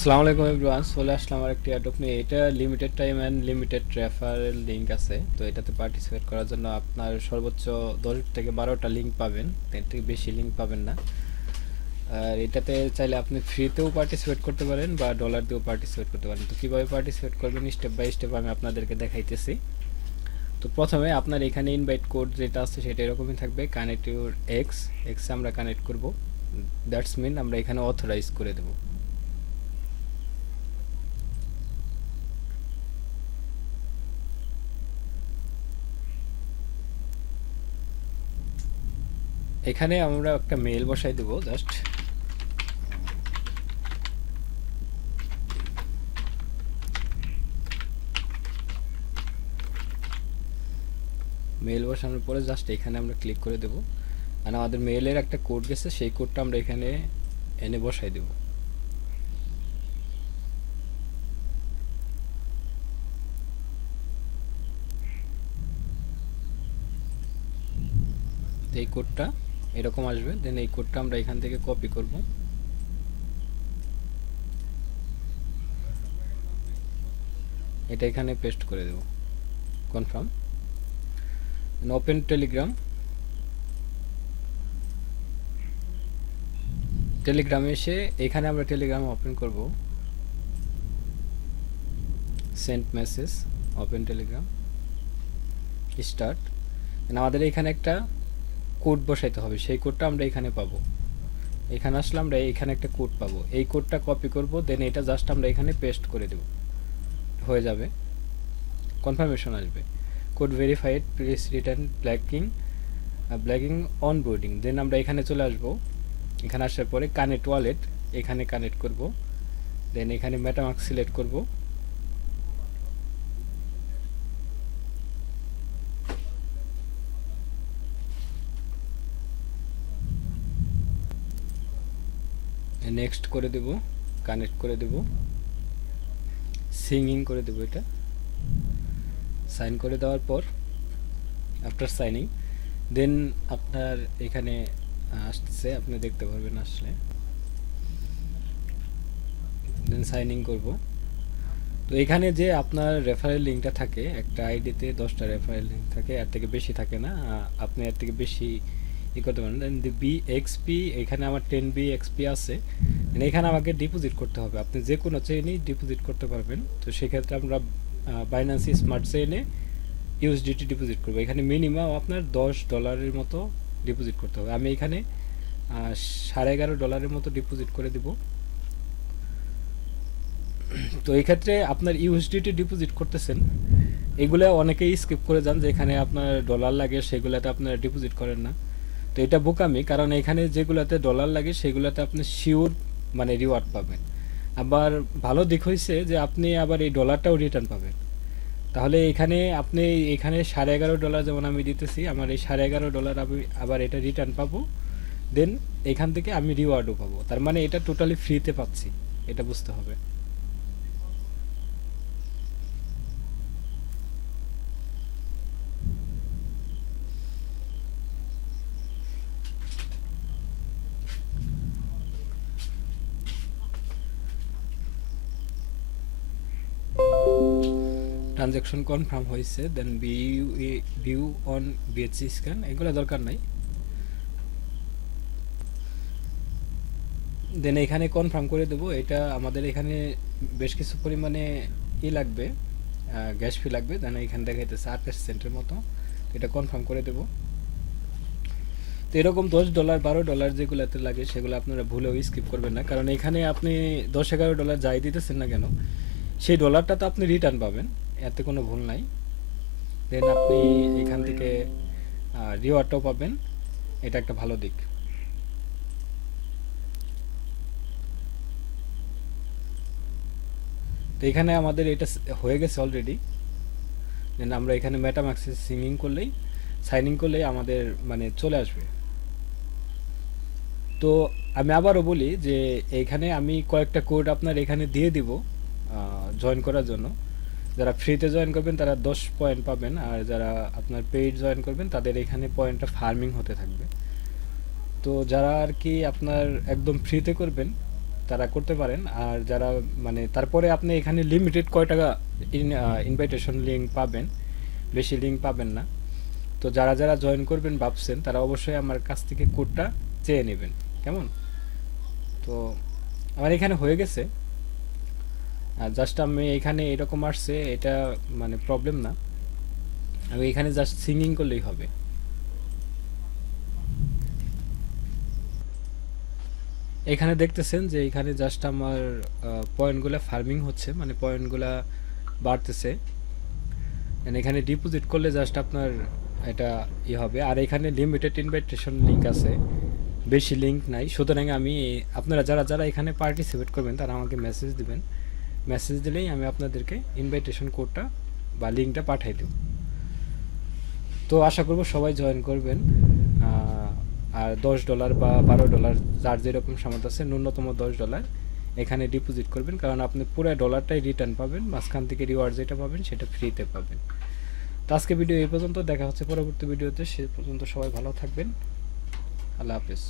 আসসালামু আলাইকুম এভরিওয়ান, চলে আসলাম আর একটি অ্যাডপ নিয়ে। এটা limited time and limited referral link আছে। তো এটাতে পার্টিসিপেট করার জন্য আপনার সর্বোচ্চ 10 থেকে 12টা লিঙ্ক পাবেন, এর থেকে বেশি লিঙ্ক পাবেন না। আর এটাতে চাইলে আপনি ফ্রিতেও পার্টিসিপেট করতে পারেন বা ডলার দিয়েও পার্টিসিপেট করতে পারেন। তো কীভাবে পার্টিসিপেট করবেন স্টেপ বাই স্টেপ আমি আপনাদেরকে দেখাইতেছি। তো প্রথমে আপনার এখানে ইনভাইট কোড যেটা আছে সেটা এরকমই থাকবে, কানেক্ট ইউর এক্স আমরা কানেক্ট করব। দ্যাটস মিন আমরা এখানে অথরাইজ করে দেবো। এখানে আমরা একটা মেল বসাই দেবো, জাস্ট মেল বসানোর পরে জাস্ট এখানে আমরা ক্লিক করে দেবো। আর আমাদের মেলের একটা কোড গেছে, সেই কোডটা আমরা এখানে এনে বসাই দেব। এই কোডটা এরকম আসবে, দেন এই কোডটা আমরা এখান থেকে কপি করব, এটা এখানে পেস্ট করে দেব। কনফার্ম। Open Telegram. টেলিগ্রামে এসে এখানে আমরা টেলিগ্রাম ওপেন করব, send message, open Telegram, start. আমাদের এখানে একটা কোড বসাইতে হবে, সেই কোডটা আমরা এখানে পাবো। এখানে আসলে আমরা এখানে একটা কোড পাবো, এই কোডটা কপি করব, দেন এটা জাস্ট আমরা এখানে পেস্ট করে দেব, হয়ে যাবে। কনফার্মেশন আসবে, code verified, please return blacking onboarding. Then আমরা এখানে চলে আসব, এখানে আসার পরে কানেক্ট ওয়ালেট, এখানে কানেক্ট করব, দেন এখানে মেটামাস্ক সিলেক্ট করব, নেক্সট করে দেব, কানেক্ট করে দেব, সিঙ্গিং করে দেব, এটা সাইন করে দেওয়ার পর আফটার সাইনিং দেন আপনার এখানে আসছে, আপনি দেখতে পারবেন আসলে। দেন সাইনিং করব। তো এখানে যে আপনার রেফারেল লিঙ্কটা থাকে, একটা আইডিতে 10টা রেফারেল লিঙ্ক থাকে, এর থেকে বেশি থাকে না। আপনি এর থেকে বেশি করতে পারেন। দেন বিএক্সপি, এখানে আমার 10 বিএক্সপি আছে, এখানে আমাকে ডিপোজিট করতে হবে। আপনি যে কোনো চেইনেই ডিপোজিট করতে পারবেন। তো সেক্ষেত্রে আমরা বাইন্যান্স স্মার্ট চেইনে ইউএসডিটি ডিপোজিট করবো। এখানে মিনিমাম আপনার $10 মতো ডিপোজিট করতে হবে। আমি এখানে $11.5 মতো ডিপোজিট করে দিব। তো এই ক্ষেত্রে আপনার ইউএসডিটি ডিপোজিট করতেছেন, এগুলো অনেকেই স্কিপ করে যান, যে এখানে আপনার ডলার লাগে সেগুলোতে আপনারা ডিপোজিট করেন না। তো এটা বোকামি, কারণ এখানে যেগুলোতে ডলার লাগে সেগুলোতে আপনি শিওর মানে রিওয়ার্ড পাবেন। আবার ভালো দিক হয়েছে যে আপনি আবার এই ডলারটাও রিটার্ন পাবেন। তাহলে এখানে আপনি এখানে $11.5 যেমন আমি দিতেছি, আমার এই $11.5 আমি আবার এটা রিটার্ন পাবো, দেন এখান থেকে আমি রিওয়ার্ডও পাবো। তার মানে এটা টোটালি ফ্রিতে পাচ্ছি, এটা বুঝতে হবে। ট্রানজ্যাকশন কনফার্ম হয়েছে, দেন ভিউ অন বিএচসি স্ক্যান, এগুলো দরকার নাই। দেন এখানে কনফার্ম করে দেবো। এটা আমাদের এখানে বেশ কিছু পরিমাণে লাগবে, গ্যাস ফি লাগবে। দেন এখানে দেখাইতেছে 8% মতো, এটা কনফার্ম করে দেবো। তো এরকম $10 $12 যেগুলোতে লাগে সেগুলো আপনারা ভুলেও স্কিপ করবেন না, কারণ এখানে আপনি $10-11 যাই দিতেছেন না কেন, সেই ডলারটা তো আপনি রিটার্ন পাবেন, এতে কোনো ভুল নাই। দেন আপনি এখান থেকে রিওয়ার্ডটাও পাবেন, এটা একটা ভালো দিক। তো এখানে আমাদের এটা হয়ে গেছে অলরেডি। দেন আমরা এখানে মেটামাস্কে সাইন ইন করলেই আমাদের মানে চলে আসবে। তো আমি আবারও বলি যে এখানে আমি কয়েকটা কোড আপনার এখানে দিয়ে দিব জয়েন করার জন্য। যারা ফ্রিতে জয়েন করবেন তারা 10 পয়েন্ট পাবেন, আর যারা আপনার পেইড জয়েন করবেন তাদের এখানে পয়েন্টটা ফার্মিং হতে থাকবে। তো যারা আর কি আপনার একদম ফ্রিতে করবেন তারা করতে পারেন। আর যারা মানে তারপরে আপনি এখানে লিমিটেড কয় টাকা ইনভাইটেশন লিঙ্ক পাবেন, বেশি লিঙ্ক পাবেন না। তো যারা যারা জয়েন করবেন ভাবছেন তারা অবশ্যই আমার কাছ থেকে কোডটা চেয়ে নেবেন, কেমন? তো আমার এখানে হয়ে গেছে, আর জাস্ট আমি এখানে এরকম আসছে, এটা মানে প্রবলেম না, আমি এখানে জাস্ট সিঙ্গিং করলেই হবে। এখানে দেখতেছেন যে এখানে জাস্ট আমার পয়েন্টগুলো ফার্মিং হচ্ছে, মানে পয়েন্টগুলা বাড়তেছে। And এখানে ডিপোজিট করলে জাস্ট আপনার এটা হবে। আর এখানে লিমিটেড ইনভাইটেশন লিঙ্ক আছে, বেশি লিঙ্ক নাই। সুতরাং আমি আপনারা যারা যারা এখানে পার্টিসিপেট করবেন তারা আমাকে মেসেজ দিবেন, মেসেজ দিলেই আমি আপনাদেরকে ইনভাইটেশন কোডটা বা লিঙ্কটা পাঠিয়ে দেব। তো আশা করব সবাই জয়েন করবেন। আর $10 বা $12 যার যেরকম সামর্থ্য আছে, ন্যূনতম $10 এখানে ডিপোজিট করবেন, কারণ আপনি পুরো ডলারটাই রিটার্ন পাবেন, মাঝখান থেকে রিওয়ার্ড যেটা পাবেন সেটা ফ্রিতে পাবেন। তো আজকে ভিডিও এই পর্যন্ত, দেখা হচ্ছে পরবর্তী ভিডিওতে। সে পর্যন্ত সবাই ভালো থাকবেন, আল্লাহ হাফেজ।